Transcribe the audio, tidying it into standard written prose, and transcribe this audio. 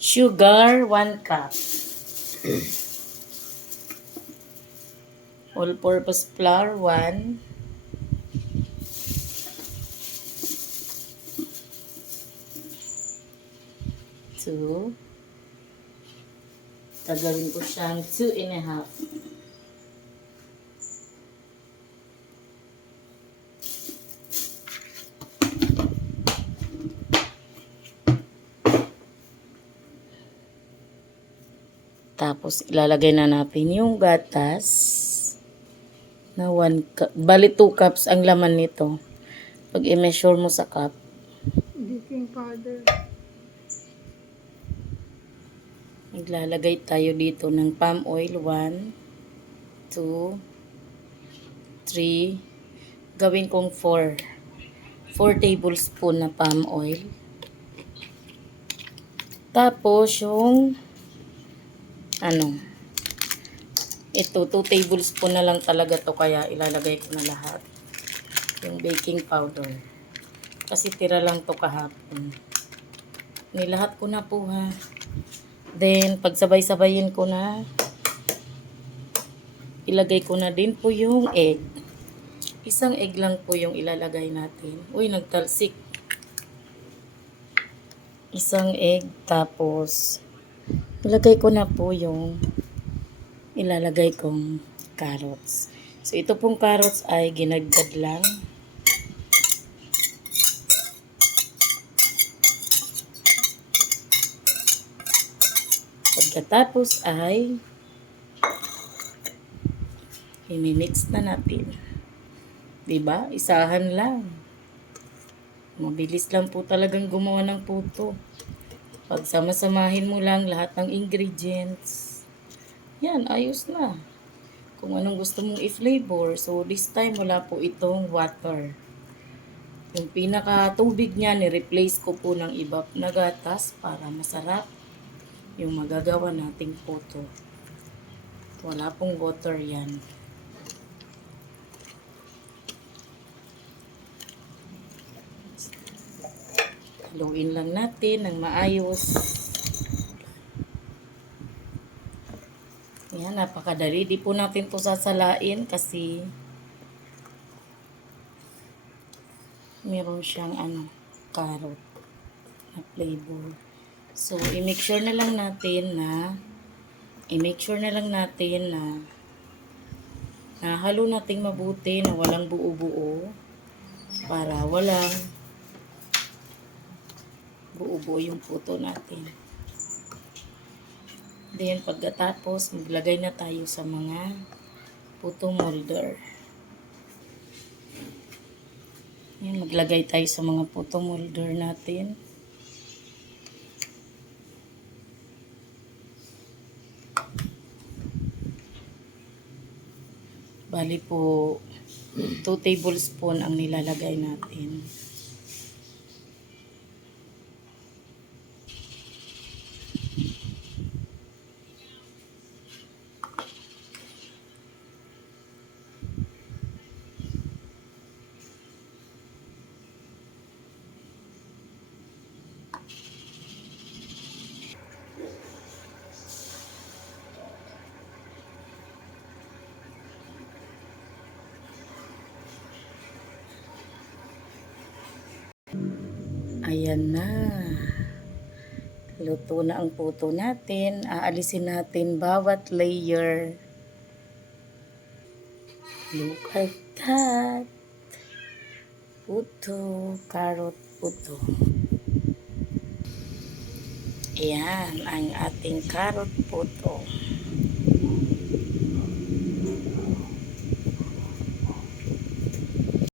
Sugar, 1 cup. All-purpose flour, 1. Two. Gagawin ko siyang 2.5. Tapos, ilalagay na natin yung gatas na 1 cup. Bali, 2 cups ang laman nito. Pag i-measure mo sa cup. Baking powder. Maglalagay tayo dito ng palm oil. 1, 2, 3. Gawin kong 4. 4 tablespoon na palm oil. Tapos, yung ito, 2 tablespoon na lang talaga to, kaya ilalagay ko na lahat. Yung baking powder. Kasi tira lang to kahapon. Nilahat ko na po ha. Then, pagsabay-sabayin ko na, ilagay ko na din po yung egg. Isang egg lang po yung ilalagay natin. Uy, nagtalsik. Isang egg, tapos ilagay ko na po yung ilalagay kong carrots. So, ito pong carrots ay ginagdad lang. Pagkatapos ay i-mix na natin. Diba? Isahan lang. Mabilis lang po talagang gumawa ng puto. Pag sama-samahin mo lang lahat ng ingredients, yan, ayos na. Kung anong gusto mong i-flavor. So, this time, wala po itong water. Yung pinaka-tubig niya, ni-replace ko po ng iba na gatas para masarap yung magagawa nating puto. Wala pong water yan. Haluin lang natin ng maayos. Yan, napakadali. Di po natin to sasalain kasi meron siyang carrot na flavor. So, i-make sure na lang natin na halo nating mabuti na walang buo-buo para walang buo-buo yung puto natin. Then, pagkatapos, maglagay na tayo sa mga puto molder. Yan, maglagay tayo sa mga puto molder natin. Bali po, 2 tablespoon ang nilalagay natin. Ayan na. Luto na ang puto natin. Aalisin natin bawat layer. Look at that. Puto, carrot puto. Ayan ang ating carrot puto.